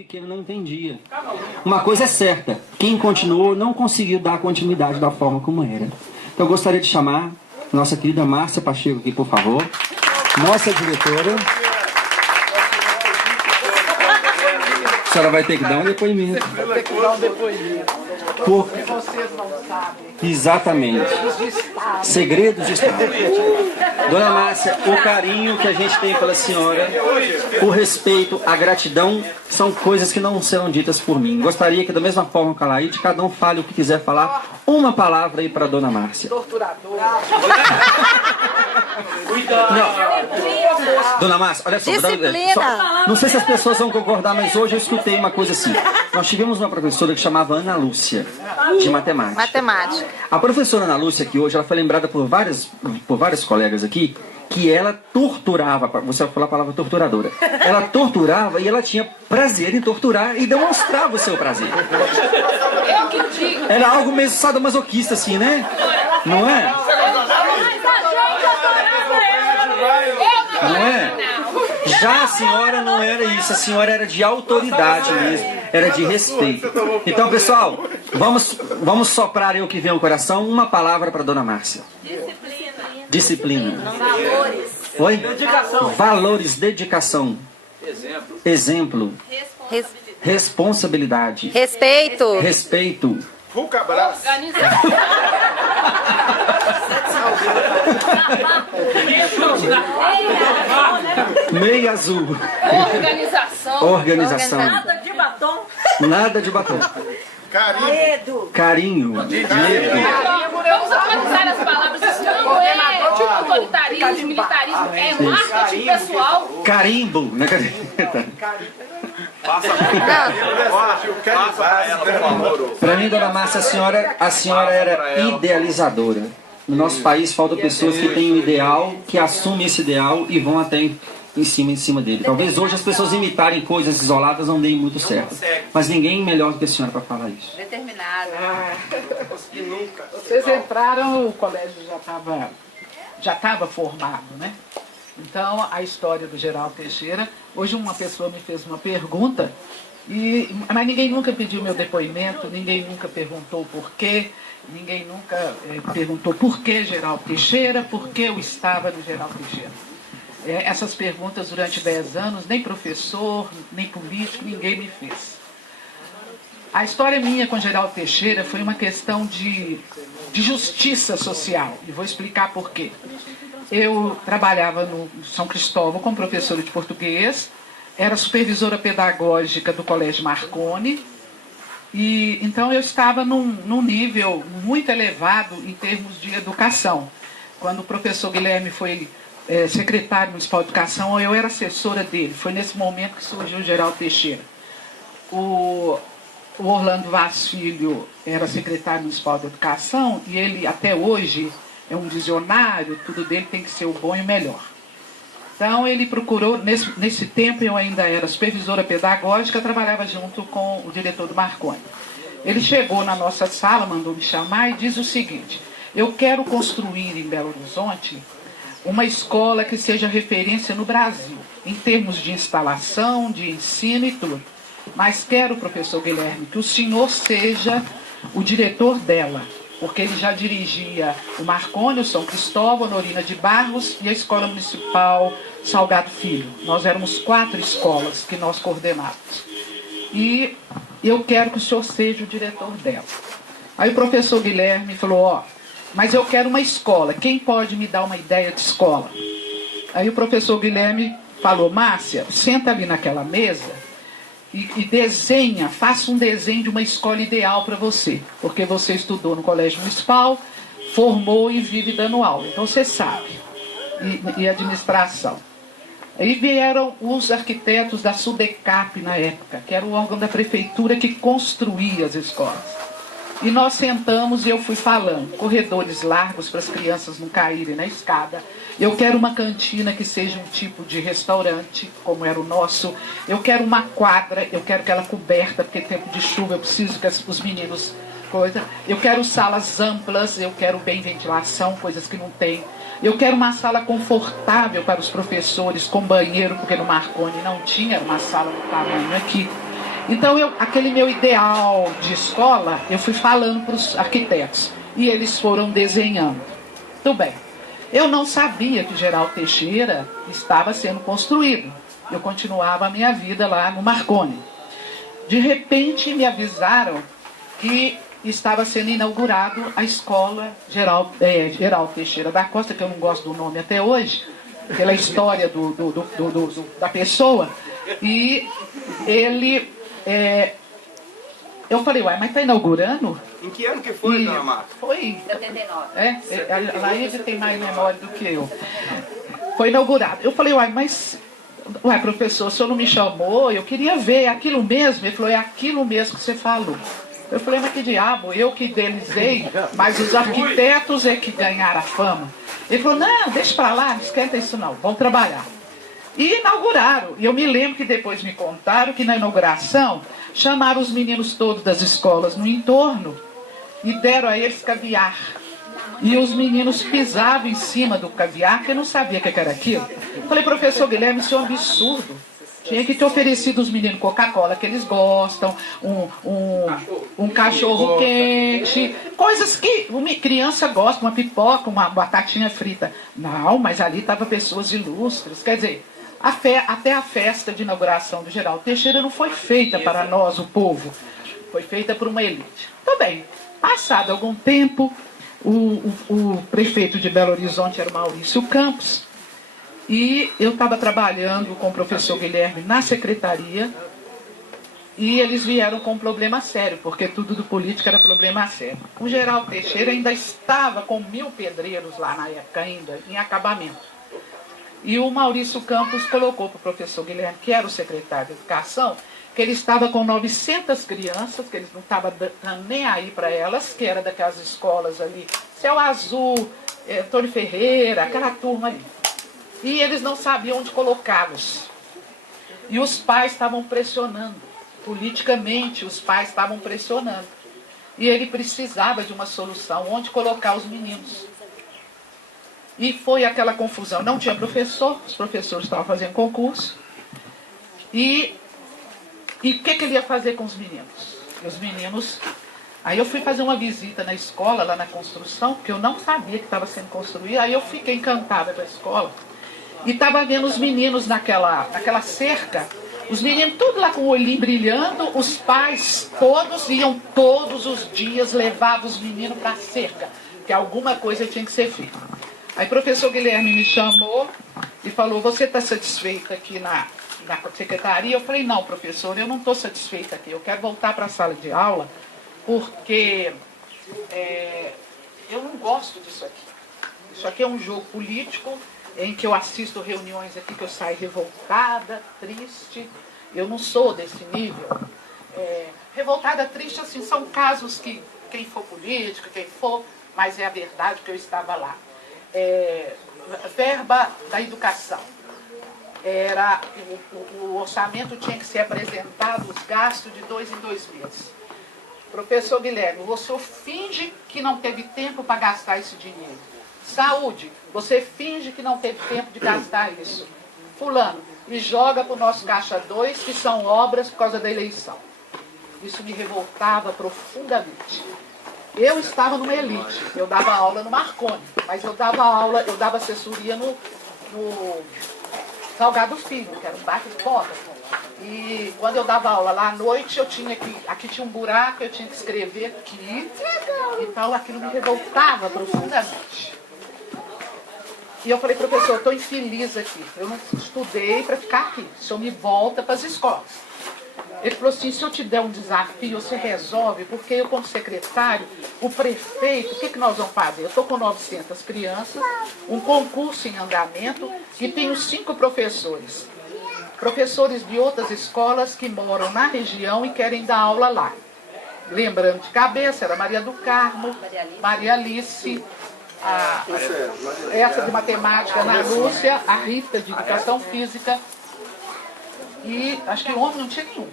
pequeno não entendia. Uma coisa é certa, quem continuou não conseguiu dar continuidade da forma como era. Então eu gostaria de chamar nossa querida Márcia Pacheco aqui, por favor. Nossa diretora. A senhora vai ter que dar um depoimento. Vai ter que dar um depoimento. Porque vocês não sabem. Exatamente. Segredos de Estado. Dona Márcia, o carinho que a gente tem pela senhora, o respeito, a gratidão, são coisas que não serão ditas por mim. Gostaria que, da mesma forma que a Laíde, cada um fale o que quiser falar. Uma palavra aí para Dona Márcia. Torturador. Não. Dona Márcia, olha só, não sei se as pessoas vão concordar, mas hoje eu escutei uma coisa assim. Nós tivemos uma professora que chamava Ana Lúcia, de matemática. A professora Ana Lúcia, que hoje ela foi lembrada por vários colegas aqui, que ela torturava, você vai falar a palavra torturadora, ela torturava e ela tinha prazer em torturar e demonstrava o seu prazer. Eu que digo. Era algo meio sadomasoquista assim, né? Não é? Não é? Já a senhora não era isso, a senhora era de autoridade mesmo, era de respeito. Então, pessoal, vamos soprar aí o que vem ao coração. Uma palavra para Dona Márcia. Disciplina. Valores. Oi? Dedicação. Valores, dedicação. Exemplo. Responsabilidade. Respeito. Respeito. Fuca abraço. Meia azul. Organização. Nada de batom. Nada de batom. Carinho. Medo. Vamos atualizar as palavras. Isso não é tipo autoritarismo, militarismo. É marketing pessoal. Carimbo na caneta. Para mim, Dona Márcia, a senhora era idealizadora. No nosso país faltam pessoas que têm um ideal, que assumem esse ideal e vão até em cima dele. Talvez hoje as pessoas imitarem coisas isoladas não deem muito certo. Mas ninguém melhor do que a senhora para falar isso. Determinado. Vocês entraram, o colégio já estava formado, né? Então, a história do Geraldo Teixeira, hoje uma pessoa me fez uma pergunta, mas ninguém nunca pediu meu depoimento, ninguém nunca perguntou por quê, ninguém nunca perguntou por que Geraldo Teixeira, por que eu estava no Geraldo Teixeira. Essas perguntas durante 10 anos, nem professor, nem político, ninguém me fez. A história minha com Geraldo Teixeira foi uma questão de justiça social, e vou explicar por quê. Eu trabalhava no São Cristóvão como professora de português, era supervisora pedagógica do Colégio Marconi, e então eu estava num nível muito elevado em termos de educação. Quando o professor Guilherme foi secretário municipal de educação, eu era assessora dele. Foi nesse momento que surgiu o Geraldo Teixeira. O Orlando Vaz Filho era secretário municipal de educação e ele até hoje é um visionário, tudo dele tem que ser o bom e o melhor. Então ele procurou, nesse tempo eu ainda era supervisora pedagógica, trabalhava junto com o diretor do Marconi. Ele chegou na nossa sala, mandou me chamar e diz o seguinte: eu quero construir em Belo Horizonte uma escola que seja referência no Brasil, em termos de instalação, de ensino e tudo. Mas quero, professor Guilherme, que o senhor seja o diretor dela, porque ele já dirigia o Marconi, o São Cristóvão, a Norina de Barros e a Escola Municipal Salgado Filho. Nós éramos 4 escolas que nós coordenávamos. E eu quero que o senhor seja o diretor dela. Aí o professor Guilherme falou, mas eu quero uma escola, quem pode me dar uma ideia de escola? Aí o professor Guilherme falou, Márcia, senta ali naquela mesa e desenha, faça um desenho de uma escola ideal para você, porque você estudou no colégio municipal, formou e vive dando aula, então você sabe, e administração. Aí vieram os arquitetos da SUDECAP na época, que era o órgão da prefeitura que construía as escolas. E nós sentamos e eu fui falando, corredores largos para as crianças não caírem na escada. Eu quero uma cantina que seja um tipo de restaurante, como era o nosso. Eu quero uma quadra, eu quero que ela coberta, porque tempo de chuva eu preciso que os meninos... Eu quero salas amplas, eu quero bem ventilação, coisas que não tem. Eu quero uma sala confortável para os professores, com banheiro, porque no Marconi não tinha, era uma sala do tamanho aqui. Então, aquele meu ideal de escola, eu fui falando para os arquitetos. E eles foram desenhando. Tudo bem. Eu não sabia que Geraldo Teixeira estava sendo construído. Eu continuava a minha vida lá no Marconi. De repente, me avisaram que estava sendo inaugurado a escola Geraldo Teixeira da Costa, que eu não gosto do nome até hoje, pela história da pessoa. E ele... eu falei, uai, mas está inaugurando? Em que ano que foi, dona Marta? Foi em 79. A Laíde tem mais memória do que eu. Foi inaugurado. Eu falei, uai, professor, o senhor não me chamou? Eu queria ver, é aquilo mesmo? Ele falou, é aquilo mesmo que você falou. Eu falei, mas que diabo, eu que idealizei, mas os arquitetos é que ganharam a fama. Ele falou, não, deixa pra lá, não esquenta isso não, vamos trabalhar. E inauguraram. E eu me lembro que depois me contaram que na inauguração chamaram os meninos todos das escolas no entorno e deram a eles caviar. E os meninos pisavam em cima do caviar, porque eu não sabia o que era aquilo. Falei, professor Guilherme, isso é um absurdo. Tinha que ter oferecido os meninos Coca-Cola que eles gostam, um cachorro quente, coisas que uma criança gosta, uma pipoca, uma batatinha frita. Não, mas ali estavam pessoas ilustres. Quer dizer, até a festa de inauguração do Geraldo Teixeira não foi feita para nós, o povo. Foi feita por uma elite. Tudo bem. Passado algum tempo, o prefeito de Belo Horizonte era o Maurício Campos. E eu estava trabalhando com o professor Guilherme na secretaria. E eles vieram com um problema sério, porque tudo do político era problema sério. O Geraldo Teixeira ainda estava com 1000 pedreiros lá na época, ainda em acabamento. E o Maurício Campos colocou para o professor Guilherme, que era o secretário de Educação, que ele estava com 900 crianças, que eles não estavam dando nem aí para elas, que era daquelas escolas ali, Céu Azul, Antônio Ferreira, aquela turma ali. E eles não sabiam onde colocá-los. E os pais estavam pressionando, politicamente os pais estavam pressionando. E ele precisava de uma solução, onde colocar os meninos. E foi aquela confusão. Não tinha professor, os professores estavam fazendo concurso. E o que ele ia fazer com os meninos? E os meninos... Aí eu fui fazer uma visita na escola, lá na construção, porque eu não sabia que estava sendo construída. Aí eu fiquei encantada com a escola. E estava vendo os meninos naquela cerca. Os meninos tudo lá com o olhinho brilhando. Os pais iam todos os dias, levavam os meninos para a cerca. Porque alguma coisa tinha que ser feita. Aí o professor Guilherme me chamou e falou, você está satisfeito aqui na secretaria? Eu falei, não, professor, eu não estou satisfeita aqui. Eu quero voltar para a sala de aula porque eu não gosto disso aqui. Isso aqui é um jogo político em que eu assisto reuniões aqui que eu saio revoltada, triste. Eu não sou desse nível. Revoltada, triste, assim, são casos que quem for político, quem for, mas é a verdade que eu estava lá. Verba da educação. O orçamento tinha que ser apresentado, os gastos de 2 em 2 meses. Professor Guilherme, você finge que não teve tempo para gastar esse dinheiro. Saúde, você finge que não teve tempo de gastar isso. Fulano, e joga para o nosso caixa 2, que são obras por causa da eleição. Isso me revoltava profundamente. Eu estava numa elite, eu dava aula no Marconi, mas eu dava assessoria no Salgado Filho, que era um bairro de Bota. E quando eu dava aula lá à noite, aqui tinha um buraco, eu tinha que escrever aqui. Então aquilo me revoltava profundamente. E eu falei, professor, eu estou infeliz aqui. Eu não estudei para ficar aqui. O senhor me volta para as escolas. Ele falou assim, se eu te der um desafio, você resolve, porque eu como secretário, o prefeito, o que nós vamos fazer? Eu estou com 900 crianças, um concurso em andamento e tenho 5 professores. Professores de outras escolas que moram na região e querem dar aula lá. Lembrando de cabeça, era Maria do Carmo, Maria Alice, essa de matemática, Ana Lúcia, a Rita de educação física. E acho que o homem não tinha nenhum.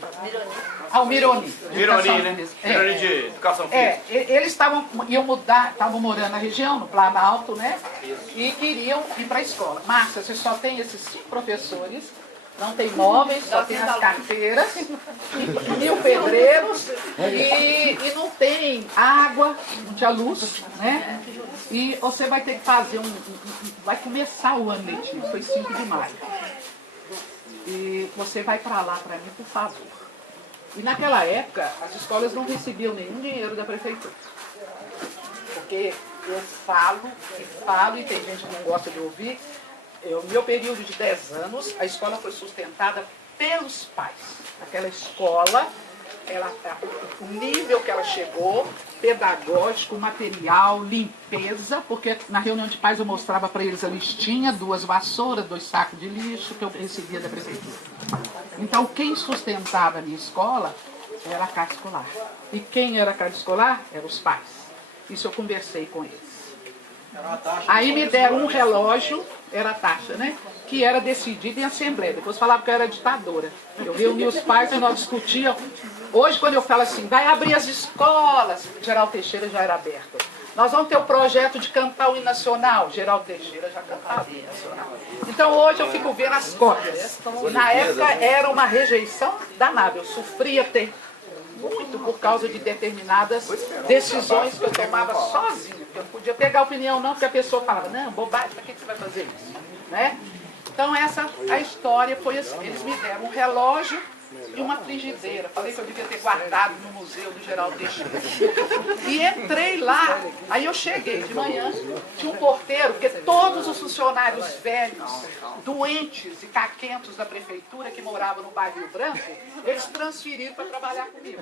O Mironi. Mironi, né? Mironi de educação física. Eles estavam morando na região, no Planalto, né? E queriam ir para a escola. Márcia, você só tem esses 5 professores Não tem móveis, só tem as carteiras, 1000 pedreiros e não tem água, não tinha luz, né? E você vai ter que fazer vai começar o ano letivo, foi 5 de maio. E você vai para lá para mim, por favor. E naquela época, as escolas não recebiam nenhum dinheiro da prefeitura. Porque eu falo, e tem gente que não gosta de ouvir, no meu período de 10 anos, a escola foi sustentada pelos pais. Aquela escola, o nível que ela chegou, pedagógico, material, limpeza, porque na reunião de pais eu mostrava para eles a listinha, 2 vassouras, 2 sacos de lixo que eu recebia da prefeitura. Então, quem sustentava a minha escola era a carta escolar. E quem era a carta escolar? Eram os pais. Isso eu conversei com eles. Aí me deram um relógio, era a taxa, né? Que era decidida em assembleia. Depois falavam que eu era ditadora. Eu reuni os pais e nós discutíamos. Hoje, quando eu falo assim, vai abrir as escolas, Geraldo Teixeira já era aberto. Nós vamos ter o projeto de cantar o hino nacional. Geraldo Teixeira já cantava o hino nacional. Então hoje eu fico vendo as cópias. E na época era uma rejeição danada. Eu sofria muito por causa de determinadas decisões que eu tomava sozinha. Porque eu não podia pegar opinião não, porque a pessoa falava, não, bobagem, para que você vai fazer isso? Né? Então a história foi assim. Eles me deram um relógio e uma frigideira. Falei que eu devia ter guardado no museu do Geraldo Teixeira. E entrei lá, aí eu cheguei de manhã, tinha um porteiro, porque todos os funcionários velhos, doentes e caquentos da prefeitura que moravam no bairro Rio Branco, eles transferiram para trabalhar comigo.